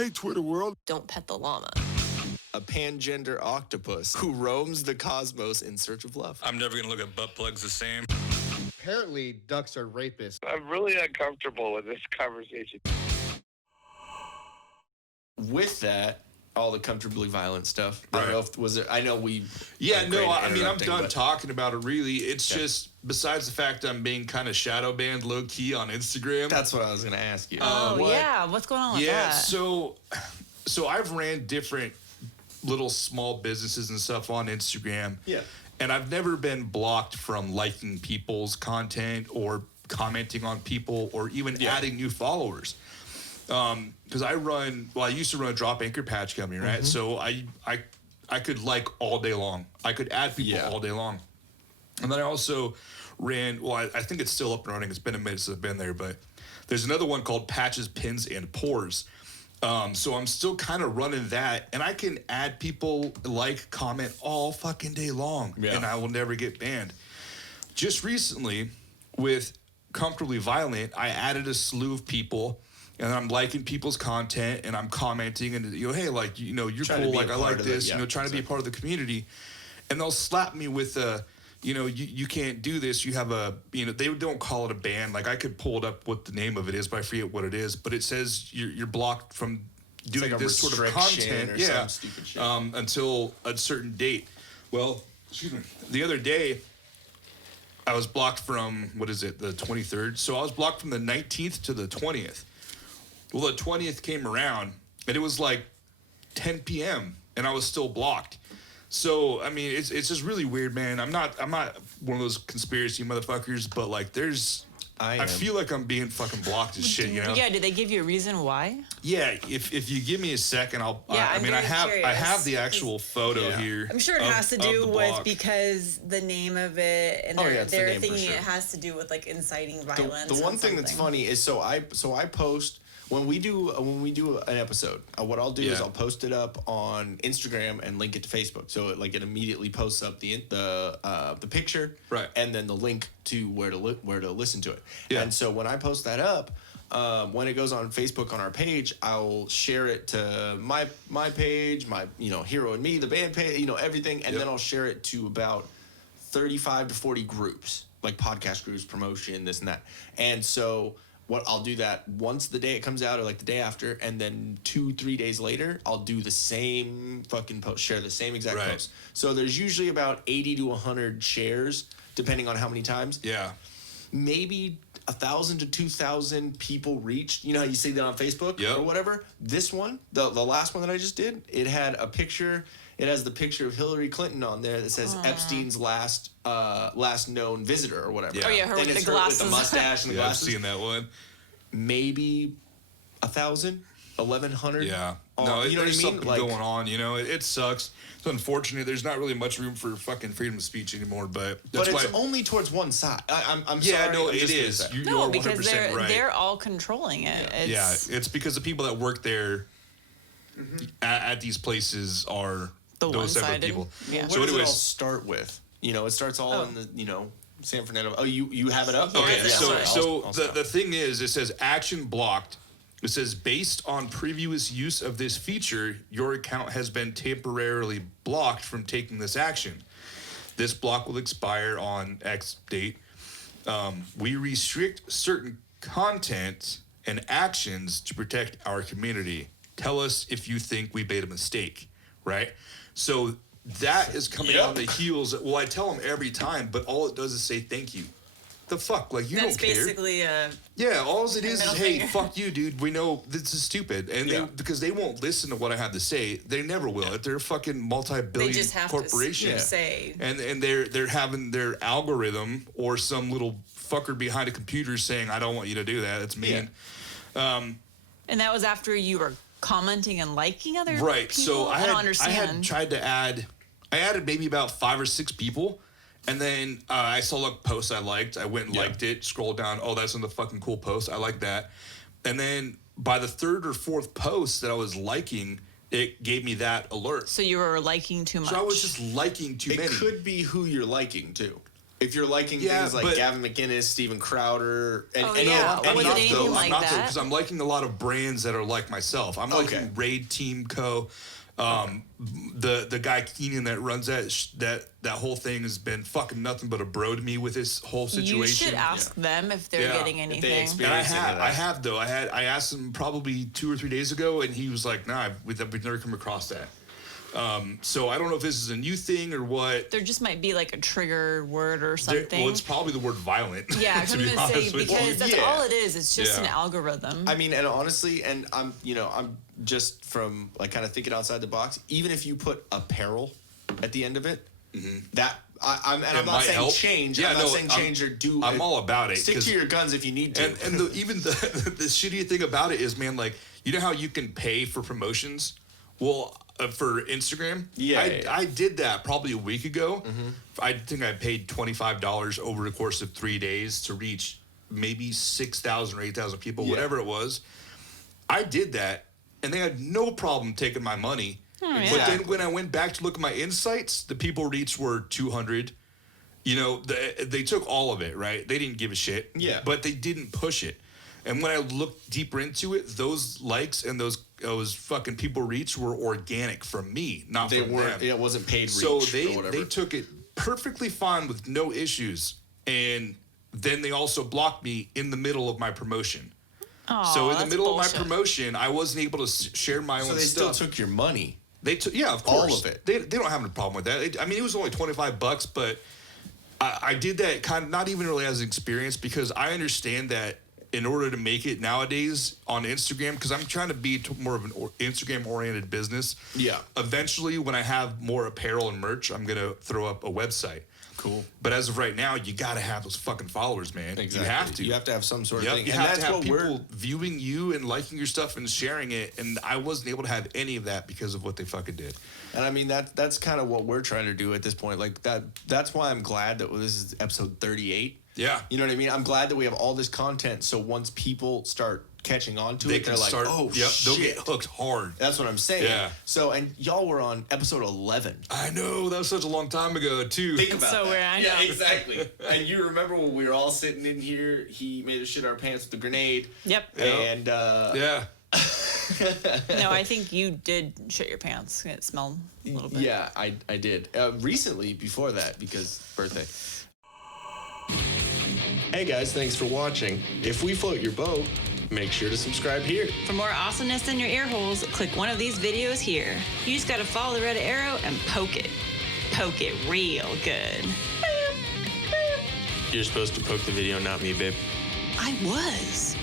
Hey, Twitter world. Don't pet the llama. A pangender octopus who roams the cosmos in search of love. I'm never going to look at butt plugs the same. Apparently, ducks are rapists. I'm really uncomfortable with this conversation. With that, all the comfortably violent stuff. Right. I don't know if was it. I know we. Yeah, no, I mean, I'm done but talking about it, really. It's just, besides the fact I'm being kind of shadow banned low-key on Instagram. That's what I was going to ask you. Yeah, what's going on with that? So I've ran different little small businesses and stuff on Instagram. Yeah. And I've never been blocked from liking people's content or commenting on people or even adding new followers. Because I used to run a drop anchor patch company, right? So I could like all day long. I could add people all day long. And then I also ran, I think it's still up and running. It's been a minute since I've been there, but there's another one called Patches, Pins, and Pores. So I'm still kind of running that, and I can add people, like, comment all fucking day long, and I will never get banned. Just recently, with Comfortably Violent, I added a slew of people, and I'm liking people's content, and I'm commenting, and, hey, like, you're cool, like, I like this, trying to be a part of the community. And they'll slap me with you can't do this. You have they don't call it a ban. Like, I could pull it up what the name of it is, but I forget what it is. But it says you're blocked from doing this sort of content. Or some stupid shit. Until a certain date. Well, excuse me. The other day, I was blocked from, the 23rd? So I was blocked from the 19th to the 20th. Well, the 20th came around, and it was like 10 p.m., and I was still blocked. So, I mean, it's just really weird, man. I'm not one of those conspiracy motherfuckers, but, like, I feel like I'm being fucking blocked as shit, Yeah, did they give you a reason why? Yeah, if you give me a second, I have the actual photo here. I'm sure it has to do with because the name of it, and they're thinking it has to do with, like, inciting violence. The one thing that's funny is so I post when we do an episode. What I'll do is I'll post it up on Instagram and link it to Facebook. So it immediately posts up the picture, right, and then the link to where to listen to it. Yeah. And so when I post that up, when it goes on Facebook on our page, I'll share it to my page, my Hero and Me, the band page, everything, and then I'll share it to about 35 to 40 groups, like podcast groups, promotion, this and that. And so what I'll do that once the day it comes out or like the day after, and then 2-3 days later, I'll do the same fucking post, share the same exact post. So there's usually about 80 to 100 shares, depending on how many times. Yeah. Maybe 1,000 to 2,000 people reached. You know how you see that on Facebook or whatever? This one, the last one that I just did, it had a picture. It has the picture of Hillary Clinton on there that says Epstein's last known visitor or whatever. Yeah. Oh, yeah, her and with it's the her glasses. with the mustache and the glasses. I've seen that one. Maybe 1,000, 1,100. Yeah. No, you know what I mean? Something going on, it sucks. It's unfortunate. There's not really much room for fucking freedom of speech anymore, but that's why it's only towards one side. I'm sorry. Yeah, no, it is. No, you're because 100% right. they're all controlling it. It's because the people that work there at these places are those separate people. Yeah. So what does it all start with? It starts all in the, San Fernando. Oh, you have it up? Okay, so I'll the thing is, it says action blocked. It says, based on previous use of this feature, your account has been temporarily blocked from taking this action. This block will expire on X date. We restrict certain content and actions to protect our community. Tell us if you think we made a mistake, right? So that is coming on the heels. Well, I tell them every time, but all it does is say thank you. The fuck? Like, you don't care. That's basically all it is hey, fuck you, dude. We know this is stupid. And because they won't listen to what I have to say. They never will. They're a fucking multi-billion they just have corporation. To say. And they're having their algorithm or some little fucker behind a computer saying, I don't want you to do that. It's mean. And that was after you were commenting and liking other people? Right. So I had tried to add maybe about 5 or 6 people. And then I saw a post I liked. I went and liked it, scrolled down. Oh, that's on the fucking cool post. I like that. And then by the 3rd or 4th post that I was liking, it gave me that alert. So you were liking too much. So I was just liking too many. It could be who you're liking, too. if you're liking things like Gavin McInnes, Steven Crowder, and was I'm it not anything though. like I'm not that? because I'm liking a lot of brands that are like myself. I'm liking Raid Team Co. The guy Keenan that runs that whole thing has been fucking nothing but a bro to me with this whole situation. You should ask them if they're getting anything. And I have though. I asked him probably 2 or 3 days ago, and he was like, "Nah, we've never come across that." So I don't know if this is a new thing or what. There just might be like a trigger word or something. Well, it's probably the word violent. Yeah, I was going to say, because that's all it is. It's just an algorithm. I mean, and honestly, and I'm just from like kind of thinking outside the box. Even if you put apparel at the end of it, that I'm not saying help. change. Yeah, I'm not saying change or do. I'm all about it. Stick to your guns if you need to. And the shitty thing about it is, man, like, you know how you can pay for promotions? Well, for Instagram, I did that probably a week ago. I think I paid $25 over the course of 3 days to reach maybe 6,000 or 8,000 people, whatever it was. I did that, and they had no problem taking my money. But then when I went back to look at my insights, the people reached were 200. You know, they took all of it, right? They didn't give a shit. Yeah. But they didn't push it. And when I looked deeper into it, those likes and those fucking people reach were organic from me, not from them. It wasn't paid reach. So or whatever. they took it perfectly fine with no issues, and then they also blocked me in the middle of my promotion. So in the middle of my promotion, I wasn't able to share my own stuff. So they still took your money. They took, of course, all of it. They don't have a problem with that. I mean, it was only $25, but I did that kind of not even really as an experience, because I understand that in order to make it nowadays on Instagram, because I'm trying to be more of an Instagram-oriented business. Yeah. Eventually, when I have more apparel and merch, I'm going to throw up a website. Cool. But as of right now, you got to have those fucking followers, man. Exactly. You have to. You have to have some sort of thing. You have to have people viewing you and liking your stuff and sharing it. And I wasn't able to have any of that because of what they fucking did. And I mean, that's kind of what we're trying to do at this point. Like that's why I'm glad that this is episode 38. Yeah. You know what I mean? I'm glad that we have all this content, so once people start catching on to it, they're like, oh, shit. They'll get hooked hard. That's what I'm saying. Yeah. So, and y'all were on episode 11. I know. That was such a long time ago, too. Think about so that. Weird, I know. Yeah, exactly. And you remember when we were all sitting in here, he made us shit our pants with the grenade. Yep. And, yeah. No, I think you did shit your pants. It smelled a little bit. Yeah, I did. Recently, before that, because birthday. Hey guys, thanks for watching. If we float your boat, make sure to subscribe here. For more awesomeness in your ear holes, click one of these videos here. You just gotta follow the red arrow and poke it. Poke it real good. You're supposed to poke the video, not me, babe. I was.